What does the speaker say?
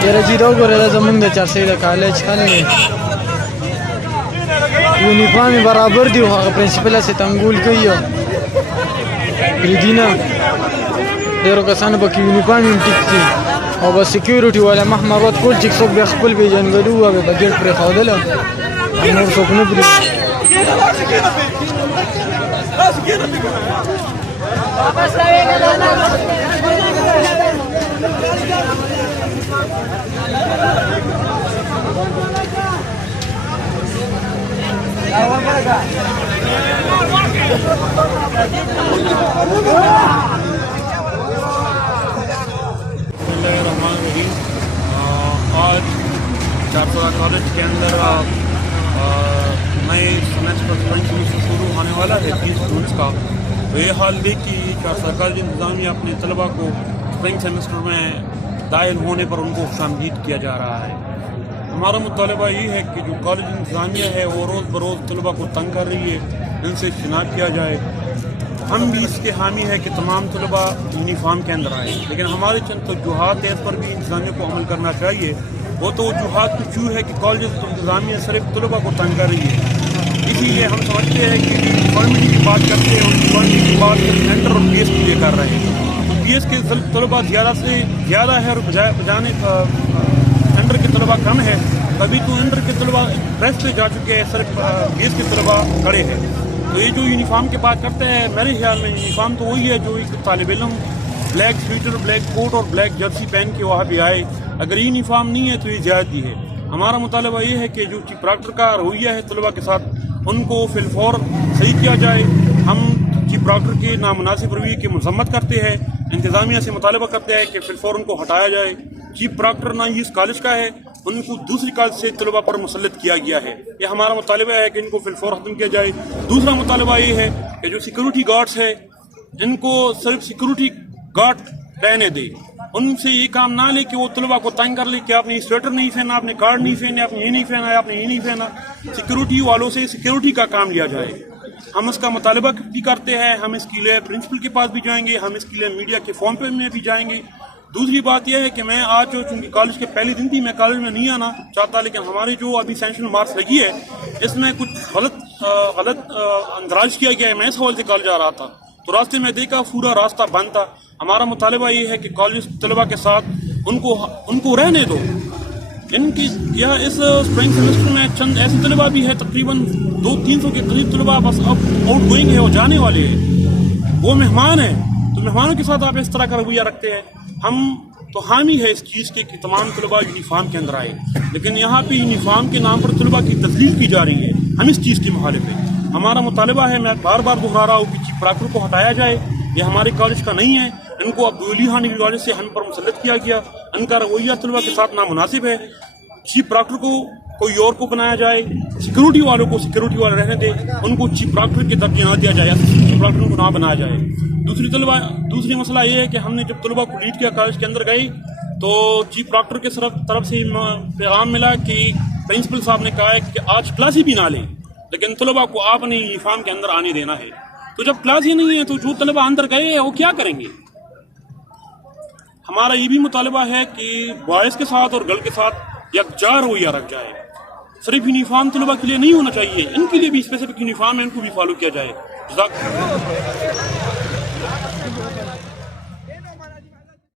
Terajiro gore zaman de char se college khane uniform برابر دی هغه principal سے تنګول کوي ریدینا ډیرو کسانو په یونیفارم ټیک دي او بس سکیورټي والا محمد کول چې څوک به خپل به جنګلو او به بجټ پر خودل نور څوک نه پری آج 400 کالج کے اندر نئے سیمسٹر شروع ہونے والا ہے 30 جون کا. تو یہ حال دیکھ کہ 400 کالج انتظامیہ اپنے طلباء کو اسپرنگ سیمسٹر میں داخل ہونے پر ان کو خوش آمدید کیا جا رہا ہے. ہمارا مطالبہ یہ ہے کہ جو کالج انتظامیہ ہے وہ روز بروز طلباء کو تنگ کر رہی ہے, ان سے اجتناب کیا جائے. ہم بھی اس کے حامی ہے کہ تمام طلباء یونیفارم کے اندر آئے, لیکن ہمارے چند توجہات ہیں اس پر بھی انتظامیہ کو عمل کرنا چاہیے. وہ توجہات کچھ یوں ہے کہ کالج انتظامیہ صرف طلباء کو تنگ کر رہی ہے. اسی لیے ہم سمجھتے ہیں کہ یونیفارمٹی کی بات کرتے ہیں اور یونیفارمٹی کی بات سینٹر اور پی ایس کے لیے کر رہے ہیں. پی ایس کے طلباء زیادہ سے زیادہ ہے اور بجانے انڈر کے طلباء کم ہے. کبھی تو انڈر کے طلباء ریسٹ پہ جا چکے ہیں, صرف پی ایس کے طلباء کھڑے ہیں. تو یہ جو یونیفارم کی بات کرتے ہیں, میرے خیال میں یونیفارم تو وہی ہے جو ایک طالب علم بلیک سویٹر, بلیک کوٹ اور بلیک جرسی پہن کے وہاں پہ آئے. اگر یہ یونیفارم نہیں ہے تو یہ زیادتی ہے. ہمارا مطالبہ یہ ہے کہ جو چیف پراکٹر کا رویہ ہے طلباء کے ساتھ, ان کو فی الفور صحیح کیا جائے. ہم چیف پراکٹر کے نامناسب رویے کی مذمت کرتے ہیں, انتظامیہ سے مطالبہ کرتے ہیں کہ فی الفور ان کو ہٹایا جائے. چیف پراکٹر نہ ہی اس کالج کا ہے, ان کو دوسری کالج سے طلباء پر مسلط کیا گیا ہے. یہ ہمارا مطالبہ ہے کہ ان کو فی الفور ختم کیا جائے. دوسرا مطالبہ یہ ہے کہ جو سیکورٹی گارڈز ہے ان کو صرف سیکورٹی گارڈ رہنے دے. ان سے یہ کام نہ لے کہ وہ طلباء کو تنگ کر لے کہ آپ نے سویٹر نہیں پہنا, آپ نے کارڈ نہیں پہنا, آپ نے یہ نہیں پہنا, آپ نے یہ نہیں پہنا. سیکورٹی والوں سے سیکورٹی کا کام لیا جائے. ہم اس کا مطالبہ بھی کرتے ہیں. ہم اس کے لیے پرنسپل کے پاس بھی جائیں گے, ہم اس کے لیے میڈیا کے فارم پہ میں بھی جائیں گے. دوسری بات یہ ہے کہ میں آج چونکہ کالج کے پہلی دن تھی, میں کالج میں نہیں آنا چاہتا, لیکن ہماری جو ابھی سینکشن مارکس لگی ہے اس میں کچھ غلط اندراج کیا گیا ہے. میں اس حوالے سے کالج آ رہا تھا تو راستے میں دیکھا پورا راستہ بند تھا. ہمارا مطالبہ یہ ہے کہ کالج طلباء کے ساتھ ان کو رہنے دو. ان کی یہاں اس اسپرنگ سیمسٹر میں چند ایسے طلباء بھی ہے, تقریباً 200-300 کے قریب طلباء بس اب آؤٹ گوئنگ ہے اور جانے والے ہیں. وہ مہمان ہیں, تو مہمانوں کے ساتھ آپ اس طرح کا رویہ رکھتے ہیں. ہم تو حامی ہے اس چیز کے کہ تمام طلباء یونیفارم کے اندر آئے, لیکن یہاں پہ یونیفارم کے نام پر طلباء کی تذلیل کی جا رہی ہے. ہم اس چیز کے مخالف ہیں. ہمارا مطالبہ ہے, میں بار بار دہرا رہا ہوں کہ چیف پراکٹر کو ہٹایا جائے. یہ ہمارے کالج کا نہیں ہے. ان کو عبدالولی خان کی وجہ سے ہم پر مسلط کیا گیا. ان کا رویہ طلباء کے ساتھ نامناسب ہے. چیف پراکٹر کو کوئی اور کو بنایا جائے, سیکورٹی والوں کو سیکورٹی والے رہنے دے, ان کو چیف پراکٹر کے درجہ نہ دیا جائے, چیف پراکٹر کو نہ بنایا جائے. دوسری مسئلہ یہ ہے کہ ہم نے جب طلباء کو لیڈ کیا کالج کے اندر گئی تو چیف پراکٹر کے طرف سے پیغام ملا کہ پرنسپل صاحب نے کہا ہے کہ آج کلاس ہی بھی نہ لیں, لیکن طلباء کو آپ نے یونیفارم کے اندر آنے دینا ہے. تو جب کلاس ہی نہیں ہے تو جو طلباء اندر گئے ہیں وہ کیا کریں گے؟ ہمارا یہ بھی مطالبہ ہے کہ بوائز کے ساتھ اور گرل کے ساتھ یکجا رویہ رکھ جائے. صرف یونیفارم طلباء کے لیے نہیں ہونا چاہیے, ان کے لیے بھی اسپیسیفک یونیفارم ہے, ان کو بھی فالو کیا جائے.